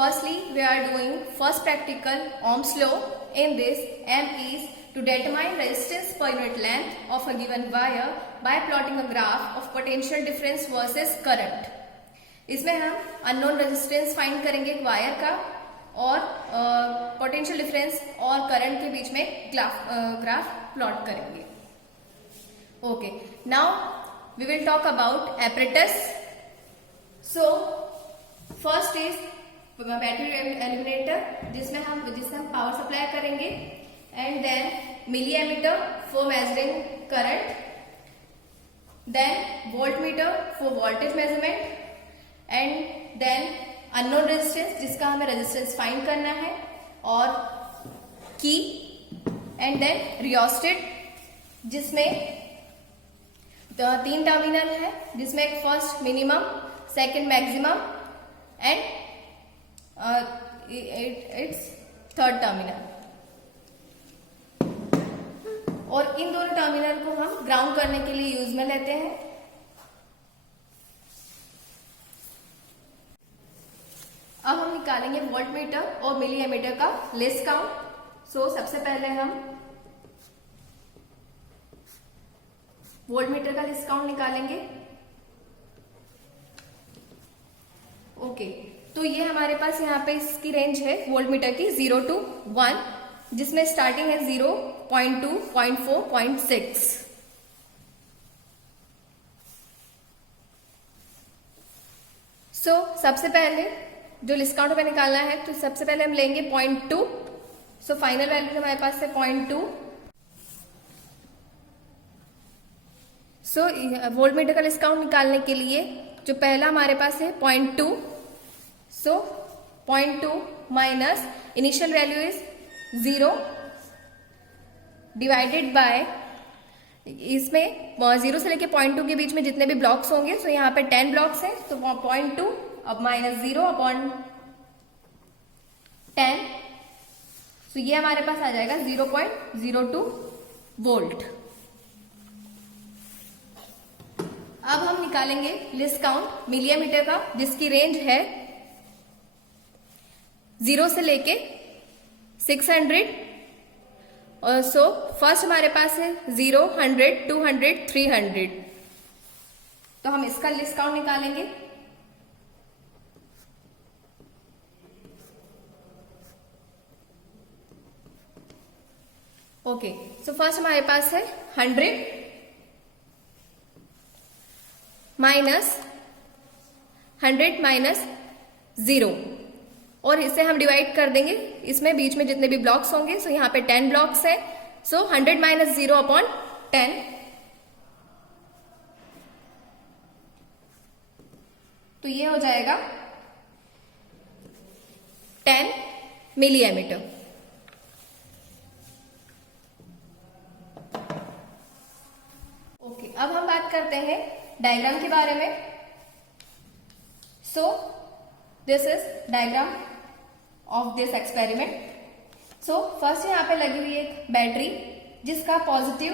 Firstly, we are doing first practical Ohm's law. In this, M is to determine resistance per unit length of a given wire by plotting a graph of potential difference versus current. इसमें हम unknown resistance find करेंगे wire का और potential difference और current के बीच में graph plot करेंगे. Okay, now we will talk about apparatus. So first is battery eliminator जिससे हम पावर सप्लाई करेंगे, and then milli ammeter for measuring current, then volt meter for voltage measurement, and then unknown resistance जिसका हमें resistance find करना है, और की, and then rheostat जिसमें 3 टर्मिनल है, जिसमें एक first minimum, second maximum and it's third terminal. और इन दोनों टर्मिनल को हम ग्राउंड करने के लिए यूज में लेते हैं. अब हम निकालेंगे वोल्ट मीटर और मिली एमीटर का लिस्ट काउंट. सो सबसे पहले हम वोल्ट मीटर का लिस्ट काउंट निकालेंगे. ओके, तो ये हमारे पास यहाँ पे इसकी रेंज है वोल्ट मीटर की 0 to 1, जिसमें स्टार्टिंग है 0, 0.2, 0.4, 0.6. सो सबसे पहले जो लिस्ट काउंट हमें निकालना है, तो सबसे पहले हम लेंगे 0.2. सो फाइनल वैल्यू हमारे पास है 0.2. सो वोल्ट मीटर का लिस्ट काउंट निकालने के लिए जो पहला हमारे पास है 0.2. सो 0.2 minus initial value is 0 divided by, इसमें 0 से लेके 0.2 के बीच में जितने भी ब्लॉक्स होंगे, सो यहाँ पे 10 ब्लॉक्स हैं, तो 0.2 अब माइनस 0 अपॉन 10. तो ये हमारे पास आ जाएगा 0.02 वोल्ट. अब हम निकालेंगे लिस्ट काउंट मिलीमीटर का, जिसकी रेंज है 0 से लेके 600. और सो फर्स्ट हमारे पास है 0, 100, 200, 300. तो हम इसका लिस्ट काउंट निकालेंगे. ओके, सो फर्स्ट हमारे पास है 100 माइनस 100 माइनस 0, और इसे हम डिवाइड कर देंगे इसमें बीच में जितने भी ब्लॉक्स होंगे. सो यहाँ पे 10 ब्लॉक्स है, सो 100 माइनस 0 अपॉन 10. तो ये हो जाएगा 10 मिली एमीटर. ओके, अब हम बात करते हैं डायग्राम के बारे में. So this is diagram of this experiment. So first यहाँ पे लगी हुई एक बैटरी जिसका पॉजिटिव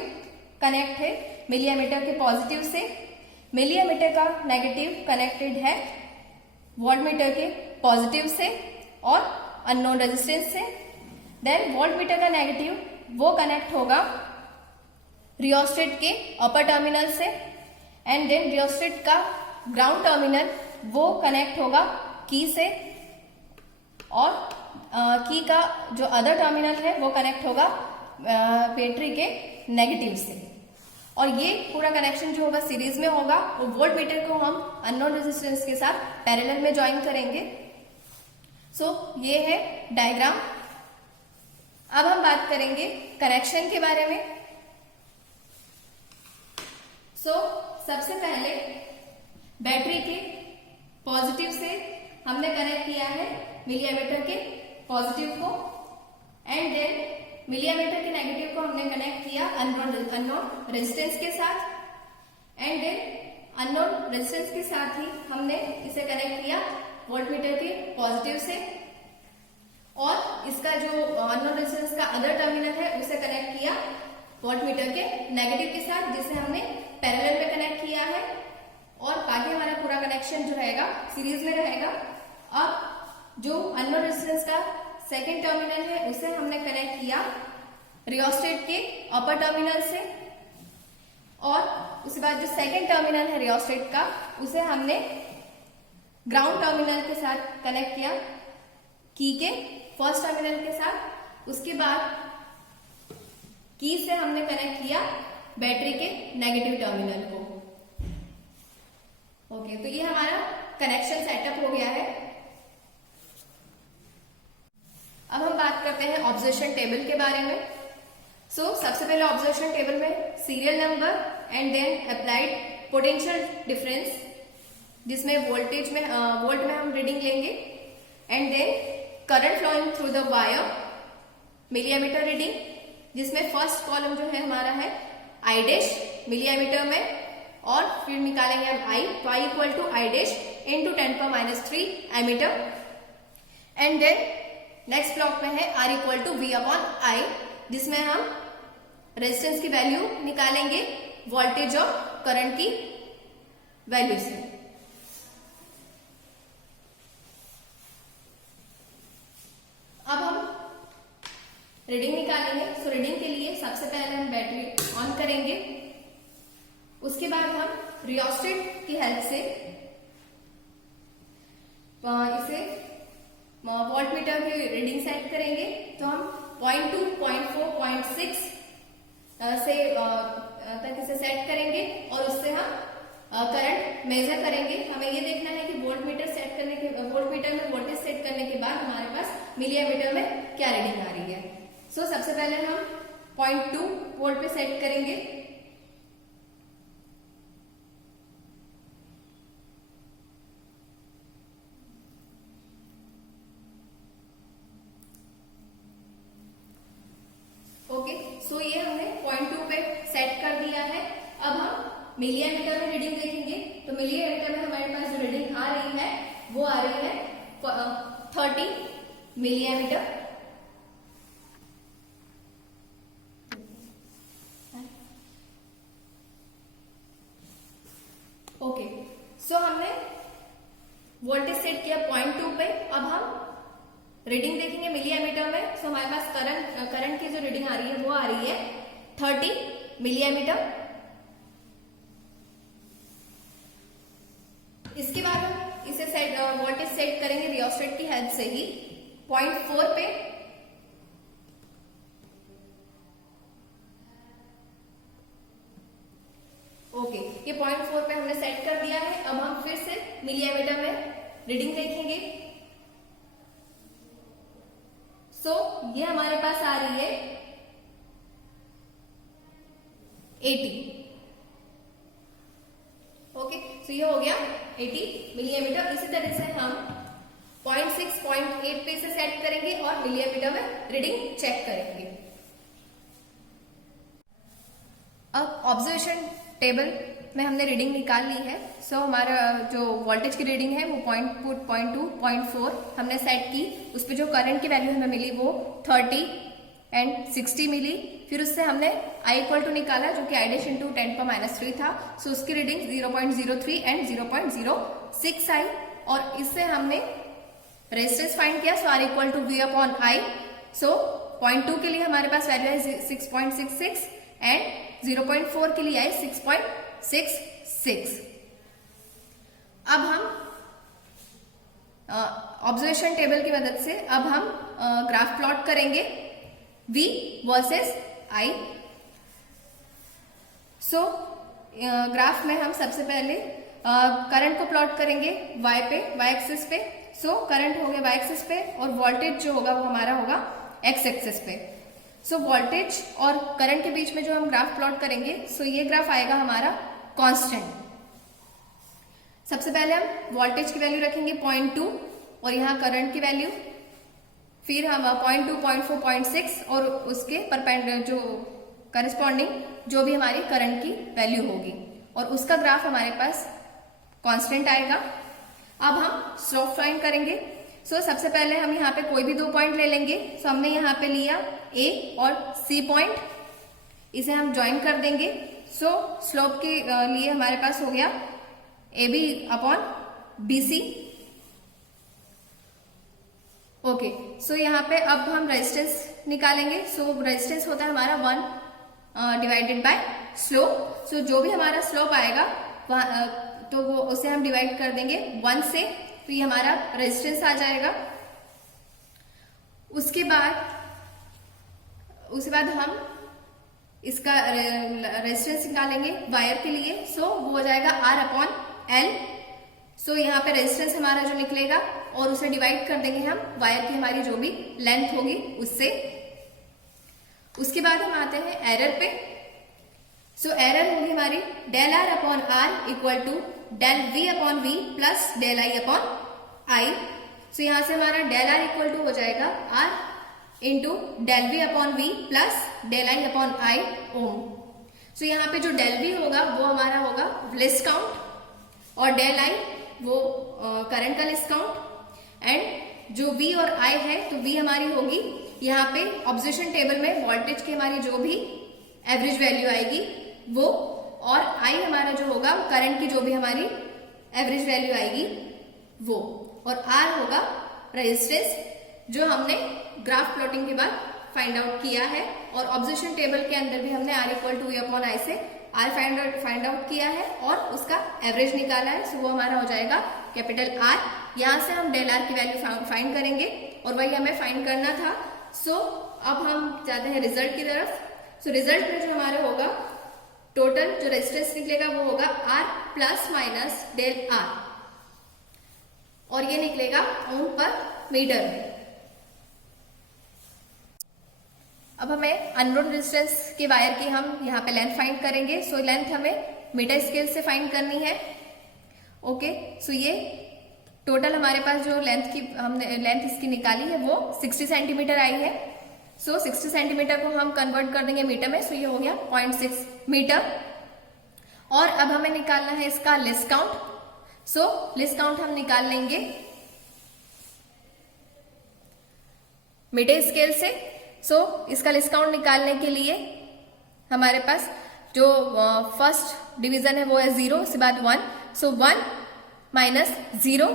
कनेक्ट है मिली एमीटर के पॉजिटिव से, मिली एमीटर का नेगेटिव कनेक्टेड है वोल्ट मीटर के पॉजिटिव से और अननोन रेजिस्टेंस से. देन वोल्ट मीटर का नेगेटिव वो कनेक्ट होगा रियोस्टेट के अपर टर्मिनल से, एंड देन रियोस्टेट का ग्राउंड टर्मिनल वो कनेक्ट होगा की से, और की का जो अदर टर्मिनल है वो कनेक्ट होगा बैटरी के नेगेटिव से. और ये पूरा कनेक्शन जो होगा सीरीज में होगा. वो वोल्ट मीटर को हम अननोन रेजिस्टेंस के साथ पैरेलल में ज्वाइन करेंगे. सो ये है डायग्राम. अब हम बात करेंगे कनेक्शन के बारे में. सो सबसे पहले बैटरी के पॉजिटिव से हमने कनेक्ट किया है मिली एमीटर के पॉजिटिव को, एंड देन मिली एमीटर के नेगेटिव को हमने कनेक्ट किया अननोन रेजिस्टेंस के साथ, एंड देन अननोन रेजिस्टेंस के साथ ही हमने इसे कनेक्ट किया वोल्ट मीटर के पॉजिटिव से, और इसका जो अननोन रेजिस्टेंस का अदर टर्मिनल है उसे कनेक्ट किया वोल्ट मीटर के नेगेटिव के साथ, जिसे हमने पैरेलल में कनेक्ट किया है. और बाकी हमारा पूरा कनेक्शन जो रहेगा सीरीज में रहेगा. अब जो अननोन रेजिस्टेंस का सेकेंड टर्मिनल है उसे हमने कनेक्ट किया रियोस्टेट के अपर टर्मिनल से, और उसके बाद जो सेकेंड टर्मिनल है रियोस्टेट का उसे हमने ग्राउंड टर्मिनल के साथ कनेक्ट किया की के फर्स्ट टर्मिनल के साथ। उसके बाद की से हमने कनेक्ट किया बैटरी के नेगेटिव टर्मिनल को। ओके, तो ये हमारा कनेक्शन सेटअप हो गया है। अब हम बात करते हैं ऑब्जर्वेशन टेबल के बारे में। सबसे पहले ऑब्जर्वेशन टेबल में serial number and then applied potential difference, जिसमें वोल्टेज में वोल्ट में हम रीडिंग लेंगे, and then current flowing through the wire milli ammeter reading, जिसमें फर्स्ट कॉलम जो है हमारा है आई डैश मिली एमीटर में, और फिर निकालेंगे हम आई, तो I equal to I dash into 10⁻³ ammeter, and then next block में है R equal to V upon I, जिसमें हम रेजिस्टेंस की वैल्यू निकालेंगे वोल्टेज और करंट की वैल्यू से। अब हम रीडिंग निकालेंगे। रीडिंग के लिए सबसे पहले हम बैटरी ऑन करेंगे, उसके बाद हम रियोस्टेट की हेल्प से इसे वोल्टमीटर की रीडिंग सेट करेंगे। तो हम 0.2, 0.4, 0.6 से तक इसे सेट करेंगे, और उससे हम करंट मेजर करेंगे। हमें ये देखना है कि वोल्टमीटर में वोल्टेज सेट करने के बाद हमारे पास मिली एमीटर में क्या रीडिंग आ रही है। सबसे पहले हम 0.2 वोल्ट पे सेट करेंगे। ये हमने 0.2 पे सेट कर दिया है। अब हम मिली एमीटर में रीडिंग देखेंगे। तो मिली एमीटर में हमारे पास जो रीडिंग आ रही है वो आ रही है 30 मिली एमीटर। ओके, हमने वोल्टेज सेट किया 0.2 पे। अब हम रीडिंग देखेंगे मिली एमीटर में। हमारे पास करंट की जो रीडिंग आ रही है वो आ रही है 30 मिली एमीटर। इसके बाद हम इसे वोल्टेज सेट करेंगे रियोस्टेट की हेल्प से ही 0.4 पे। ओके, ये 0.4 पे हमने सेट कर दिया है। अब हम फिर से मिली एमीटर में रीडिंग देखेंगे। ये हमारे पास आ रही है 80। ओके, ये हो गया 80 मिली एमीटर। इसी तरह से हम 0.6, 0.8 पे इसे सेट करेंगे और मिली एमीटर में रीडिंग चेक करेंगे। अब ऑब्जर्वेशन टेबल में हमने रीडिंग निकाल ली है। हमारा जो वोल्टेज की रीडिंग है वो 0.2, 0.4 हमने सेट की। उस पर जो करंट की वैल्यू हमें मिली वो 30 एंड 60 मिली। फिर उससे हमने आई इक्वल टू निकाला जो कि आई डैश इंटू 10⁻³ था। उसकी रीडिंग 0.03 एंड 0.06 आई, और इससे हमने रेजिस्टेंस फाइंड किया। R equal to V upon I. 0.2 के लिए हमारे पास वैल्यू है 6.66 एंड 0.4 के लिए आई 6.66। अब हम ऑब्जर्वेशन टेबल की मदद से अब हम ग्राफ प्लॉट करेंगे V वर्सेस I। ग्राफ में हम सबसे पहले करंट को प्लॉट करेंगे y पे, y एक्सिस पे। करंट हो गया y एक्सिस पे और वोल्टेज जो होगा वो हमारा होगा x एक्सिस पे। वोल्टेज और करंट के बीच में जो हम ग्राफ प्लॉट करेंगे, ये ग्राफ आएगा हमारा कांस्टेंट। सबसे पहले हम वोल्टेज की वैल्यू रखेंगे 0.2 और यहाँ करंट की वैल्यू, फिर हम 0.2, 0.4, 0.6 और उसके परपेंडिकुलर जो करस्पॉन्डिंग जो भी हमारी करंट की वैल्यू होगी, और उसका ग्राफ हमारे पास कांस्टेंट आएगा। अब हम स्लोप फाइंड करेंगे। सबसे पहले हम यहाँ पे कोई भी 2 पॉइंट ले लेंगे। हमने यहाँ पे लिया A और C पॉइंट, इसे हम ज्वाइन कर देंगे। स्लोप के लिए हमारे पास हो गया AB/BC। 0.2 ओके, सो यहाँ पे अब हम रेजिस्टेंस निकालेंगे। सो रेजिस्टेंस होता है हमारा 1 डिवाइडेड बाय स्लोप। सो जो भी हमारा स्लोप आएगा तो वो उसे हम डिवाइड कर देंगे 1 से, तो ये हमारा रेजिस्टेंस आ जाएगा। उसके बाद हम इसका रेजिस्टेंस निकालेंगे वायर के लिए। सो वो हो जाएगा R/L। सो यहाँ पे रेजिस्टेंस हमारा जो निकलेगा और उसे डिवाइड कर देंगे हम वायर की हमारी जो भी लेंथ होगी उससे। उसके बाद हम आते हैं एरर पे। सो एरर होगी हमारी del R/R equal to del V/V plus del I/I। So यहां से हमारा del R इक्वल टू हो जाएगा R into del V/V plus del I/I ओम। सो यहाँ पे जो del V होगा वो हमारा होगा लिस्ट काउंट और del I वो करंट का लिस्ट काउंट। एंड जो V और I है तो V हमारी होगी यहाँ पे ऑब्जर्वेशन टेबल में वोल्टेज की हमारी जो भी एवरेज वैल्यू आएगी वो, और I हमारा जो होगा करंट की जो भी हमारी एवरेज वैल्यू आएगी वो, और R होगा रेजिस्टेंस जो हमने ग्राफ प्लॉटिंग के बाद फाइंड आउट किया है, और ऑब्जर्वेशन टेबल के अंदर भी हमने R इक्वल टू V/I से R फाइंड आउट किया है और उसका एवरेज निकाला है। सो वो हमारा हो जाएगा कैपिटल R। यहाँ से हम del R की वैल्यू फाइंड करेंगे और वही हमें फाइंड करना था। सो अब हम जाते हैं रिजल्ट की तरफ। सो रिजल्ट में जो हमारे होगा टोटल जो रेजिस्टेंस निकलेगा वो होगा R plus minus del R, और ये निकलेगा ओम पर मीटर में। अब हमें अननोन रेजिस्टेंस के वायर की हम यहाँ पे लेंथ फाइंड करेंगे। सो लेंथ हमें मीटर स्केल से फाइंड करनी है। ओके, सो ये टोटल हमारे पास जो हमने लेंथ इसकी निकाली है वो 60 सेंटीमीटर आई है। सो 60 सेंटीमीटर को हम कन्वर्ट कर देंगे मीटर में। सो ये हो गया 0.6 मीटर। और अब हमें निकालना है इसका लिस्ट काउंट। सो लिस्ट काउंट हम निकाल लेंगे मीटर स्केल से। सो इसका लिस्ट काउंट निकालने के लिए हमारे पास जो फर्स्ट डिवीजन है वो है 0, उसके बाद 1। सो 1 माइनस 0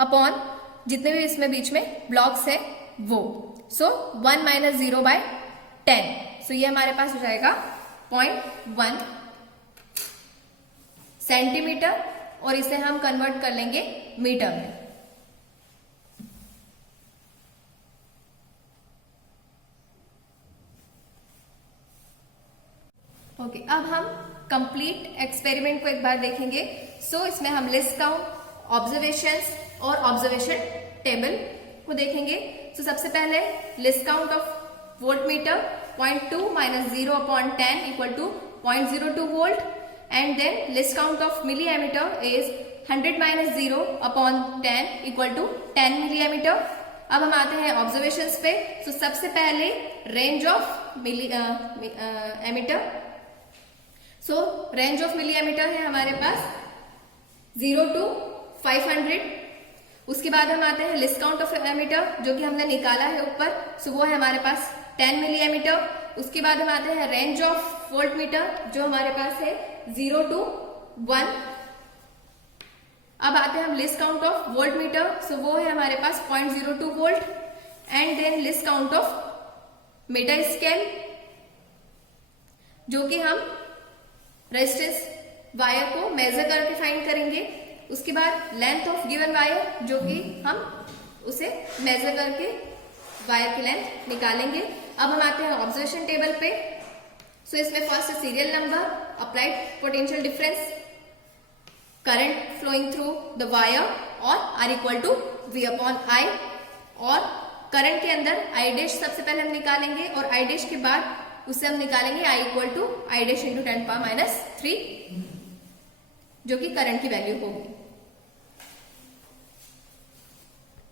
अपॉन जितने भी इसमें बीच में ब्लॉक्स है वो। सो 1 माइनस 0 बाय 10। सो ये हमारे पास हो जाएगा 0.1 सेंटीमीटर, और इसे हम कन्वर्ट कर लेंगे मीटर में। ओके, अब हम कंप्लीट एक्सपेरिमेंट को एक बार देखेंगे। सो इसमें हम लिस्ट काउंट, ऑब्जर्वेशंस और ऑब्जर्वेशन टेबल को देखेंगे। सो सबसे पहले list count of volt meter 0.2 minus 0 upon 10 equal to 0.02 volt, and then list count of milli ammeter is 100 minus 0 upon 10 equal to 10 milli ammeter. अब हम आते हैं ऑब्जर्वेशंस पे। सो सबसे पहले range of milli ammeter. So range of milli ammeter है हमारे पास 0 to 500। उसके बाद हम आते हैं लिस्ट काउंट ऑफ एमीटर जो कि हमने निकाला है ऊपर। सो वो है हमारे पास 10 मिली एमीटर। उसके बाद हम आते हैं रेंज ऑफ वोल्ट मीटर जो हमारे पास है 0 to 1। अब आते हैं हम list count of volt meter. So वो है हमारे पास 0.02 volt, and then list count of metre scale जो कि हम रेजिस्टेंस वायर को मेजर करके फाइंड करेंगे। उसके बाद लेंथ ऑफ गिवन वायर जो कि हम उसे मेजर करके वायर की लेंथ निकालेंगे। अब हम आते हैं ऑब्जर्वेशन टेबल पे। सो इसमें first serial number, applied potential difference, current flowing through the wire और R इक्वल टू V/I, और करंट के अंदर I डैश सबसे पहले हम निकालेंगे और I डैश के बाद उससे हम निकालेंगे I equal to I dash into 10⁻³ जो कि करंट की वैल्यू होगी।